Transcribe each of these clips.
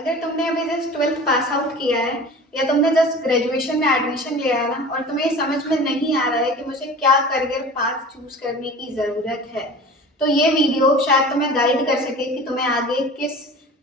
अगर तुमने अभी जस्ट 12th पास आउट किया है या तुमने जस्ट ग्रेजुएशन में एडमिशन लिया है ना, और तुम्हें ये समझ में नहीं आ रहा है कि मुझे क्या करियर पाथ चूज करने की ज़रूरत है, तो ये वीडियो शायद तुम्हें गाइड कर सके कि तुम्हें आगे किस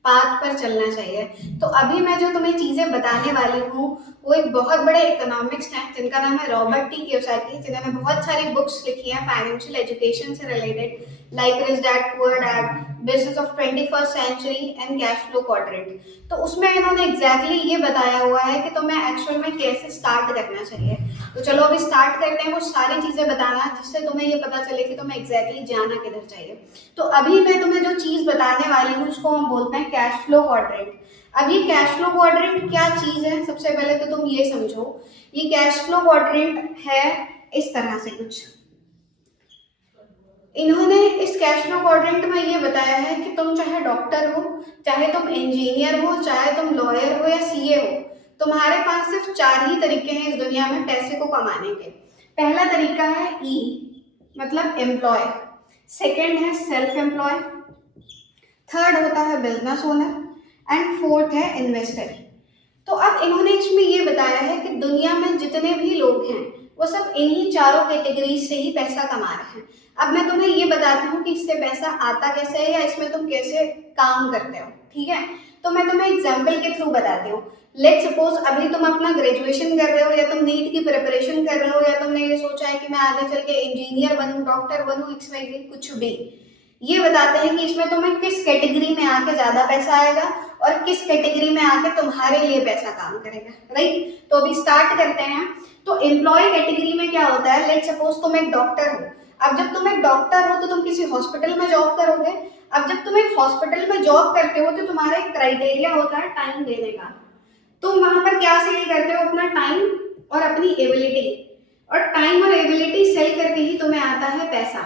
पाथ पर चलना चाहिए। तो अभी मैं जो तुम्हें चीज़ें बताने वाली हूँ वो एक बहुत बड़े इकोनॉमिक्स हैं जिनका नाम है रॉबर्ट टी कियोसाकी, जिन्होंने बहुत सारी बुक्स लिखी हैं फाइनेंशियल एजुकेशन से related, like rich dad poor dad, business of 21st century and cash flow quadrant. तो उसमें इन्होंने एग्जैक्टली ये बताया हुआ है कि तुम्हें एक्चुअल में कैसे स्टार्ट करना चाहिए। तो चलो अभी स्टार्ट करते हैं वो सारी चीजें बताना जिससे तुम्हें ये पता चले कि तुम्हें एग्जैक्टली जाना किधर चाहिए। तो अभी मैं तुम्हें जो चीज बताने वाली हूँ उसको हम बोलते हैं कैश फ्लो क्वाड्रेंट। अब ये कैश फ्लो क्वाड्रेंट क्या चीज है, सबसे पहले तो तुम ये समझो, ये कैश फ्लो क्वाड्रेंट है इस तरह से कुछ। इन्होंने इस कैश फ्लो क्वाड्रेंट में ये बताया है कि तुम चाहे डॉक्टर हो, चाहे तुम इंजीनियर हो, चाहे तुम लॉयर हो या सीए हो, तुम्हारे पास सिर्फ 4 ही तरीके हैं इस दुनिया में पैसे को कमाने के। पहला तरीका है ई, मतलब एम्प्लॉय। सेकंड है सेल्फ एम्प्लॉय। थर्ड होता है बिजनेस ओनर एंड फोर्थ है इन्वेस्टर। तो अब इन्होंने इसमें ये बताया है कि दुनिया में जितने भी लोग हैं वो सब इन्हीं चारों कैटेगरीज से ही पैसा कमा रहे हैं। अब मैं तुम्हें ये बताती हूँ कि इससे पैसा आता कैसे है या इसमें तुम कैसे काम करते हो, ठीक है। तो मैं तुम्हें एग्जाम्पल के थ्रू बताती हूँ। लेट सपोज अभी तुम अपना ग्रेजुएशन कर रहे हो या तुम नीट की प्रिपरेशन कर रहे हो या तुमने ये सोचा है कि मैं आगे चल के इंजीनियर बनूं, डॉक्टर बनूं, कुछ भी। ये बताते हैं कि इसमें तुम्हें किस कैटेगरी में आके ज्यादा पैसा आएगा और किस कैटेगरी में आके तुम्हारे लिए पैसा काम करेगा, राइट। तो अभी स्टार्ट करते हैं। तो एम्प्लॉय कैटेगरी में क्या होता है, लेट सपोज तुम एक डॉक्टर हो। अब जब तुम एक डॉक्टर हो तो तुम किसी हॉस्पिटल में जॉब करोगे। अब जब तुम एक हॉस्पिटल में जॉब करते हो तो तुम्हारा एक क्राइटेरिया होता है टाइम देने का। तुम वहां पर क्या सेल करते हो, अपना टाइम और अपनी एबिलिटी, और टाइम और एबिलिटी सेल करके ही तुम्हें आता है पैसा।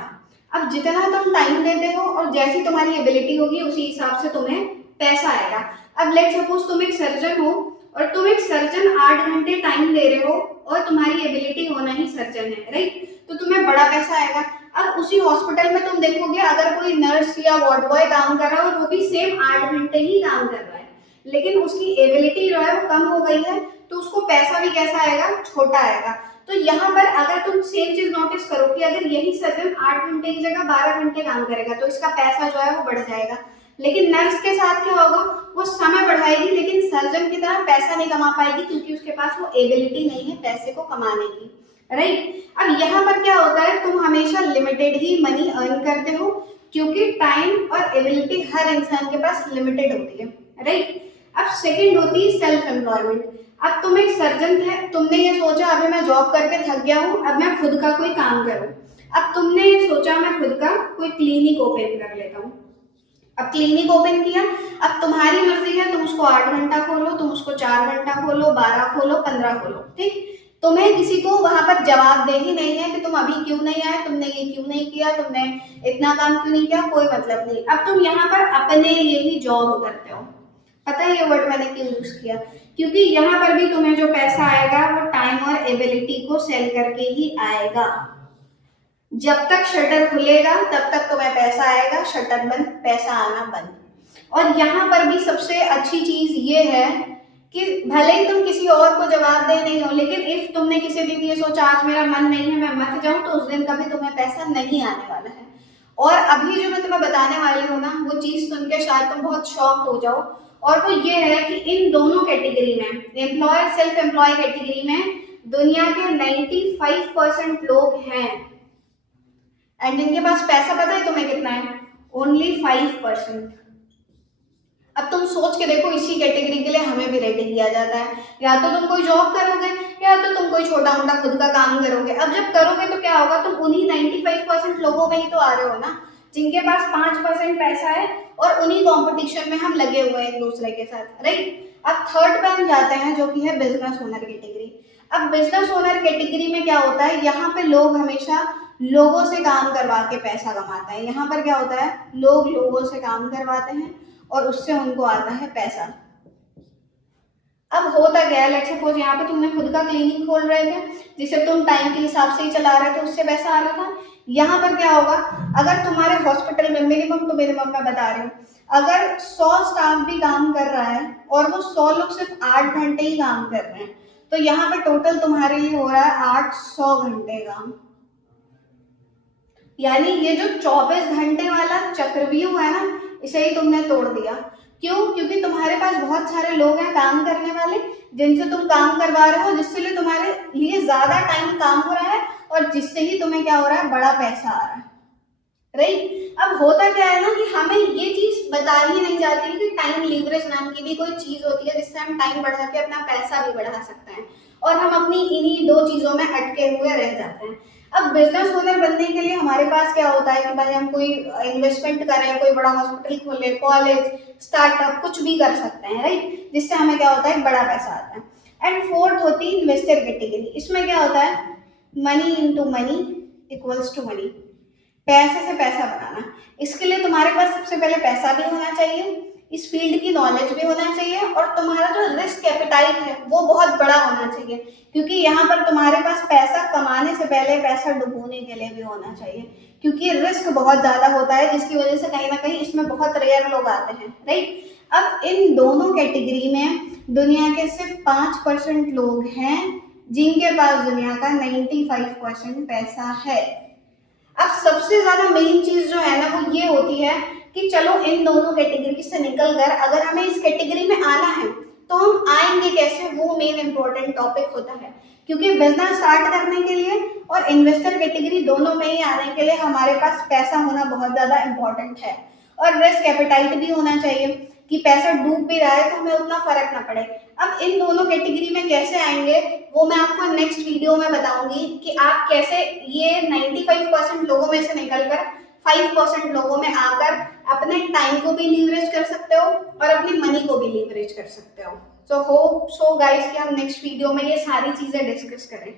अब जितना तुम टाइम देते हो और जैसी तुम्हारी एबिलिटी होगी उसी हिसाब से तुम्हें पैसा आएगा। अब लेट सपोज तुम एक सर्जन हो और तुम एक सर्जन 8 घंटे टाइम दे रहे हो और तुम्हारी एबिलिटी होना ही सर्जन है, राइट। तो तुम्हें बड़ा पैसा आएगा। अब उसी हॉस्पिटल में तुम देखोगे अगर कोई नर्स या वार्ड बॉय काम कर रहा है और वो भी सेम 8 घंटे ही काम कर रहा है, लेकिन उसकी एबिलिटी जो है वो कम हो गई है, तो उसको पैसा भी कैसा आएगा, छोटा आएगा। तो यहाँ पर अगर तुम सेम चीज नोटिस करो कि अगर यही सर्जन 8 घंटे की जगह 12 घंटे काम करेगा तो इसका पैसा जो है वो बढ़ जाएगा। लेकिन नर्स के साथ क्या होगा, वो समय बढ़ाएगी लेकिन सर्जन की तरह पैसा नहीं कमा पाएगी क्योंकि उसके पास वो एबिलिटी नहीं है पैसे को कमाने की, राइट। अब यहाँ पर क्या होता है, तुम हमेशा लिमिटेड ही मनी अर्न करते हो क्योंकि टाइम और एबिलिटी हर इंसान के पास लिमिटेड होती है, राइट। अब सेकंड होती है सेल्फ एम्प्लॉयमेंट। अब तुम एक सर्जन थे, तुमने ये सोचा अभी मैं जॉब करके थक गया हूँ, अब मैं खुद का कोई काम करूँ। अब तुमने ये सोचा मैं खुद का कोई क्लिनिक ओपन कर लेता हूँ। अब क्लिनिक ओपन किया, अब तुम्हारी मर्जी है, तुम उसको 8 घंटा खोलो, तुम उसको 4 घंटा खोलो, 12 खोलो, 15 खोलो, ठीक। तुम्हें किसी को वहां पर जवाब दे ही नहीं है कि तुम अभी क्यों नहीं आए, तुमने ये क्यों नहीं किया, तुमने इतना काम क्यों नहीं किया, कोई मतलब नहीं। अब तुम यहाँ पर अपने लिए ही जॉब करते हो। पता है ये वर्ड मैंने क्यों यूज किया, क्योंकि यहाँ पर भी तुम्हें जो पैसा आएगा वो टाइम और एबिलिटी को सेल करके ही आएगा। जब तक शटर खुलेगा तब तक तुम्हें पैसा आएगा, शटर बंद पैसा आना बंद। और यहाँ पर भी सबसे अच्छी चीज ये है कि भले ही तुम किसी और को जवाब दे नहीं हो, लेकिन इफ तुमने किसी दिन ये सोचा आज मेरा मन नहीं है मैं मत जाऊं, तो उस दिन कभी तुम्हें पैसा नहीं आने वाला है। और अभी जो मैं तुम्हें बताने वाली हूँ ना, वो चीज सुन के शायद तुम बहुत शॉक्ड हो जाओ, और वो ये है कि इन दोनों कैटेगरी में, एम्प्लॉय सेल्फ एम्प्लॉय कैटेगरी में दुनिया के 95% लोग हैं, एंड जिनके पास पैसा पता है तुम्हें कितना है, ओनली 5%। अब तुम सोच के देखो, इसी कैटेगरी के लिए हमें भी रेटिंग दिया जाता है, या तो तुम कोई जॉब करोगे या तो तुम कोई छोटा मोटा खुद का काम करोगे। अब जब करोगे तो क्या होगा, तुम उन्हीं 95% लोगों में ही तो आ रहे हो ना जिनके पास 5% पैसा है, और उन्हीं कंपटीशन में हम लगे हुए हैं एक दूसरे के साथ, राइट। अब थर्ड पे हम जाते हैं जो कि है बिजनेस ओनर कैटेगरी। अब बिजनेस ओनर कैटेगरी में क्या होता है, यहाँ पे लोग हमेशा लोगों से काम करवा के पैसा कमाते हैं। यहाँ पर क्या होता है, लोग लोगों से काम करवाते हैं और उससे उनको आता है पैसा। अब होता क्या है, लेट्स सपोज यहाँ पे तुमने खुद का क्लिनिक खोल रहे थे जिसे तुम टाइम के हिसाब से ही चला रहे थे, उससे पैसा आ रहा था। यहाँ पर क्या होगा, अगर तुम्हारे हॉस्पिटल में मिनिमम मैं बता रही हूँ, अगर 100 स्टाफ भी काम कर रहा है और वो 100 लोग सिर्फ 8 घंटे ही काम कर रहे हैं, तो यहाँ पे टोटल तुम्हारे लिए हो रहा है 800 घंटे काम। यानी ये जो 24 घंटे वाला चक्रव्यूह है ना, इसे ही तुमने तोड़ दिया। क्यों? क्योंकि तुम्हारे पास बहुत सारे लोग हैं काम करने वाले, जिनसे तुम काम करवा रहे हो, जिससे लिए तुम्हारे लिए ज्यादा टाइम काम हो रहा है और जिससे ही तुम्हें क्या हो रहा है, बड़ा पैसा आ रहा है। राइट? अब होता क्या है ना कि हमें ये चीज बता ही नहीं जाती कि टाइम लीवरेज नाम की भी कोई चीज होती है जिससे हम टाइम बढ़ा के अपना पैसा भी बढ़ा सकते हैं, और हम अपनी इन्हीं दो चीजों में अटके हुए रह जाते हैं। अब बिजनेस ओनर बनने के लिए हमारे पास क्या होता है कि भाई हम कोई इन्वेस्टमेंट करें, कोई बड़ा हॉस्पिटल खोले, कॉलेज, स्टार्टअप, कुछ भी कर सकते हैं, राइट, जिससे हमें क्या होता है, बड़ा पैसा आता है। एंड फोर्थ होती है इन्वेस्टर कैटेगरी। इसमें क्या होता है, money into money equals to money, पैसे से पैसा बनाना। इसके लिए तुम्हारे पास सबसे पहले पैसा भी होना चाहिए, इस फील्ड की नॉलेज भी होना चाहिए, और तुम्हारा जो रिस्क एपेटाइट है वो बहुत बड़ा होना चाहिए, क्योंकि यहाँ पर तुम्हारे पास पैसा कमाने से पहले पैसा डुबोने के लिए भी होना चाहिए, क्योंकि रिस्क बहुत ज्यादा होता है, जिसकी वजह से कहीं ना कहीं इसमें बहुत रेयर लोग आते हैं, राइट। अब इन दोनों कैटेगरी में दुनिया के सिर्फ 5% लोग हैं जिनके पास दुनिया का 95% पैसा है। अब सबसे ज्यादा मेन चीज जो है ना वो ये होती है कि चलो इन दोनों कैटेगरी से निकलकर अगर हमें इस कैटेगरी में आना है तो हम आएंगे कैसे, वो मेन इंपॉर्टेंट टॉपिक होता है, क्योंकि बिजनेस स्टार्ट करने के लिए और इन्वेस्टर कैटेगरी दोनों में ही आने के लिए हमारे पास पैसा होना बहुत ज्यादा इंपॉर्टेंट है, और रिस्क एपेटाइट भी होना चाहिए कि पैसा डूब भी रहा है तो हमें उतना फर्क ना पड़े। अब इन दोनों कैटेगरी में कैसे आएंगे वो मैं आपको नेक्स्ट वीडियो में बताऊंगी कि आप कैसे ये 95% लोगों में से निकलकर 5% लोगों में आकर अपने टाइम को भी लीवरेज कर सकते हो और अपनी मनी को भी लीवरेज कर सकते हो। सो होप सो गाइस कि हम नेक्स्ट वीडियो में ये सारी चीजें डिस्कस करें।